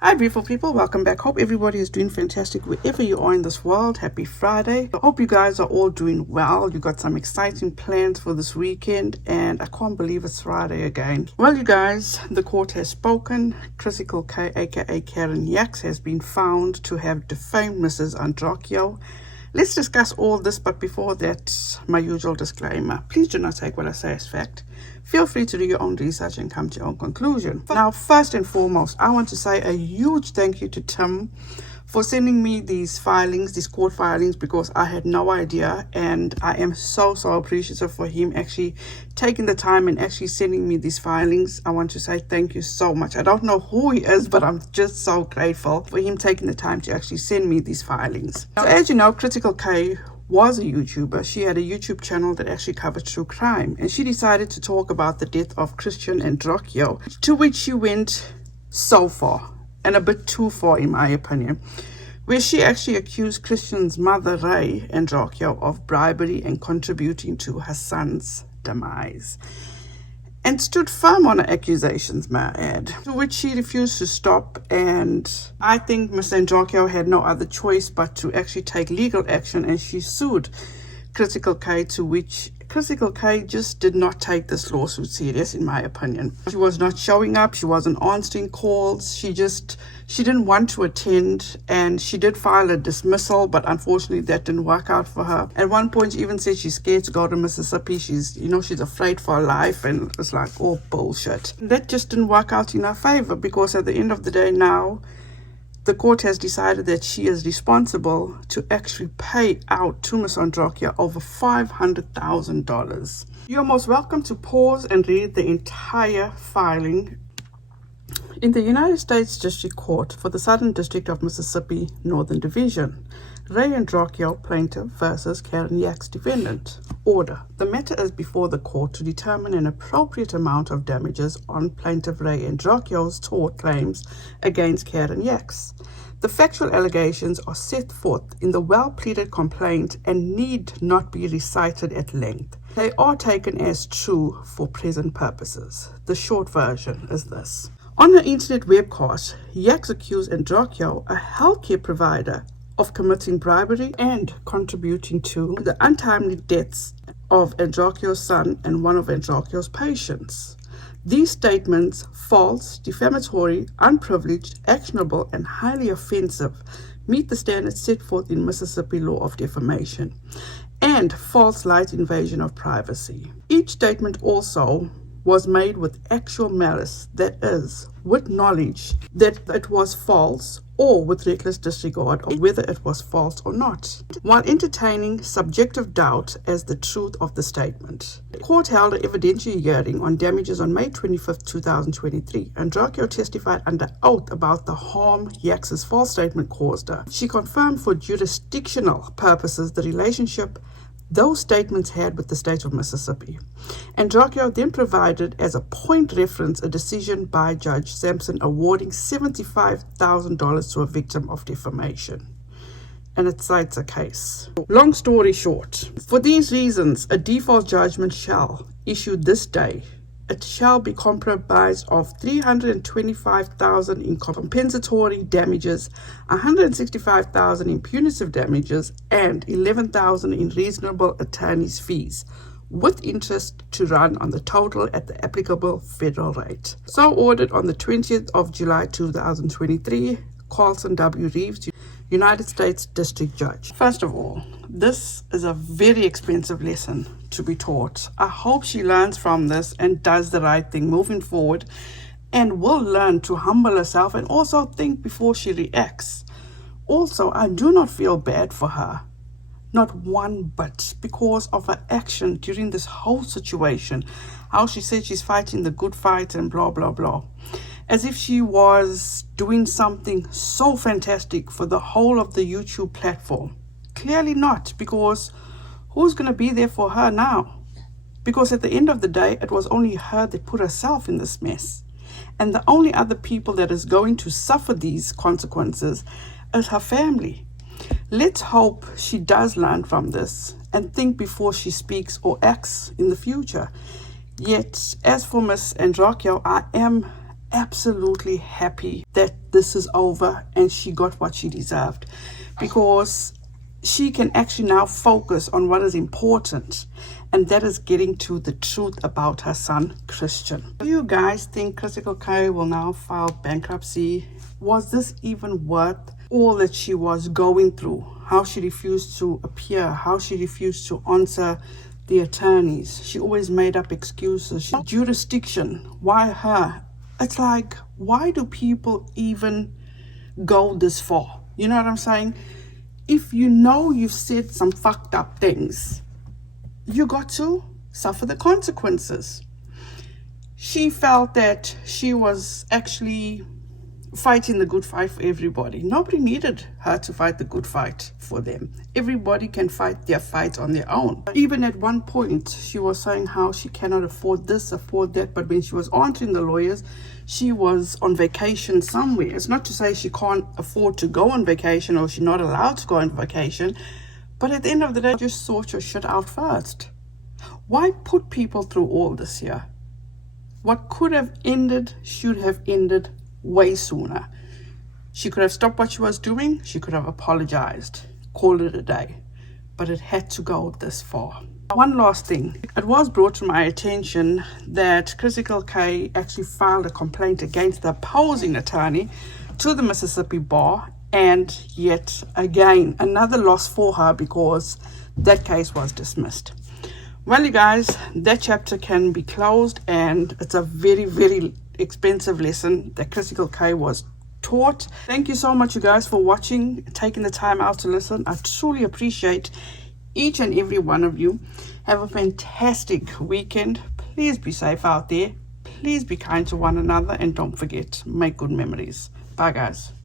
Hi beautiful people, welcome back. Hope everybody is doing fantastic wherever you are in this world. Happy Friday. I hope you guys are all doing well. You got some exciting plans for this weekend and I can't believe it's Friday again. Well you guys, the court has spoken. Critical K aka Karen Yax has been found to have defamed Mrs. Andreachio. Let's discuss all this, but before that, my usual disclaimer. Please do not take what I say as fact. Feel free to do your own research and come to your own conclusion. Now, first and foremost, I want to say a huge thank you to Tim for sending me these court filings, because I had no idea, and I am so appreciative for him actually taking the time and actually sending me these filings. I want to say thank you so much. I don't know who he is, but I'm just so grateful for him taking the time to actually send me these filings. So as you know, Critical K was a YouTuber. She had a YouTube channel that actually covered true crime, and she decided to talk about the death of Christian Andreachio, to which she went so far, and a bit too far in my opinion, where she actually accused Christian's mother, Rae Andreachio, of bribery and contributing to her son's demise, and stood firm on her accusations, may I add, to which she refused to stop. And I think Ms. Andreachio had no other choice but to actually take legal action, and she sued Critical K, to which Critical K just did not take this lawsuit serious, in my opinion. She was not showing up, she wasn't answering calls, she didn't want to attend, and she did file a dismissal, but unfortunately that didn't work out for her. At one point she even said she's scared to go to Mississippi. She's afraid for her life, and it's like all bullshit. That just didn't work out in her favor, because at the end of the day now, the court has decided that she is responsible to actually pay out to Ms. Andreachio over $500,000. You're most welcome to pause and read the entire filing. In the United States District Court for the Southern District of Mississippi, Northern Division, Rae Andreachio, plaintiff versus Karen Yax, defendant. Order. The matter is before the court to determine an appropriate amount of damages on plaintiff Rae Andreachio's tort claims against Karen Yax. The factual allegations are set forth in the well-pleaded complaint and need not be recited at length. They are taken as true for present purposes. The short version is this. On her internet webcast, Yax accused Andreachio, a healthcare provider, of committing bribery and contributing to the untimely deaths of Andreachio's son and one of Andreachio's patients. These statements, false, defamatory, unprivileged, actionable, and highly offensive, meet the standards set forth in Mississippi law of defamation and false light invasion of privacy. Each statement also was made with actual malice, that is, with knowledge that it was false, or with reckless disregard of whether it was false or not, while entertaining subjective doubt as the truth of the statement. The court held an evidentiary hearing on damages on May 25, 2023. Andreachio testified under oath about the harm Yax's false statement caused her. She confirmed for jurisdictional purposes the relationship those statements had with the state of Mississippi. Andreachio then provided as a point reference a decision by Judge Sampson awarding $75,000 to a victim of defamation. And it cites a case. Long story short, for these reasons, a default judgment shall issue this day. It shall be comprised of $325,000 in compensatory damages, $165,000 in punitive damages, and $11,000 in reasonable attorney's fees, with interest to run on the total at the applicable federal rate. So ordered on the 20th of July 2023, Carlson W. Reeves, United States District Judge. First of all, this is a very expensive lesson to be taught. I hope she learns from this and does the right thing moving forward, and will learn to humble herself and also think before she reacts. Also, I do not feel bad for her, not one bit, because of her action during this whole situation. How she said she's fighting the good fight and blah blah blah, as if she was doing something so fantastic for the whole of the YouTube platform. Clearly not, because who's going to be there for her now? Because at the end of the day, it was only her that put herself in this mess. And the only other people that is going to suffer these consequences is her family. Let's hope she does learn from this and think before she speaks or acts in the future. Yet, as for Ms. Andreachio, I am absolutely happy that this is over and she got what she deserved, because she can actually now focus on what is important, and that is getting to the truth about her son, Christian. Do you guys think Critical K will now file bankruptcy? Was this even worth all that she was going through? How she refused to appear, how she refused to answer the attorneys. She always made up excuses. Jurisdiction, why her? It's like, why do people even go this far? You know what I'm saying? If you know you've said some fucked up things, you got to suffer the consequences. She felt that she was actually fighting the good fight for everybody. Nobody needed her to fight the good fight for them. Everybody can fight their fight on their own. Even at one point, she was saying how she cannot afford this, afford that, but when she was answering the lawyers, she was on vacation somewhere. It's not to say she can't afford to go on vacation or she's not allowed to go on vacation, but at the end of the day, just sort your shit out first. Why put people through all this here? What could have ended should have ended way sooner. She could have stopped what she was doing. She could have apologized, called it a day, but it had to go this far. One last thing. It was brought to my attention that Critical K actually filed a complaint against the opposing attorney to the Mississippi bar, and yet again another loss for her because that case was dismissed. Well, you guys, that chapter can be closed, and it's a very, very expensive lesson that Critical K was taught. Thank you so much, you guys, for watching, taking the time out to listen. I truly appreciate each and every one of you. Have a fantastic weekend. Please be safe out there. Please be kind to one another, and don't forget, make good memories. Bye, guys.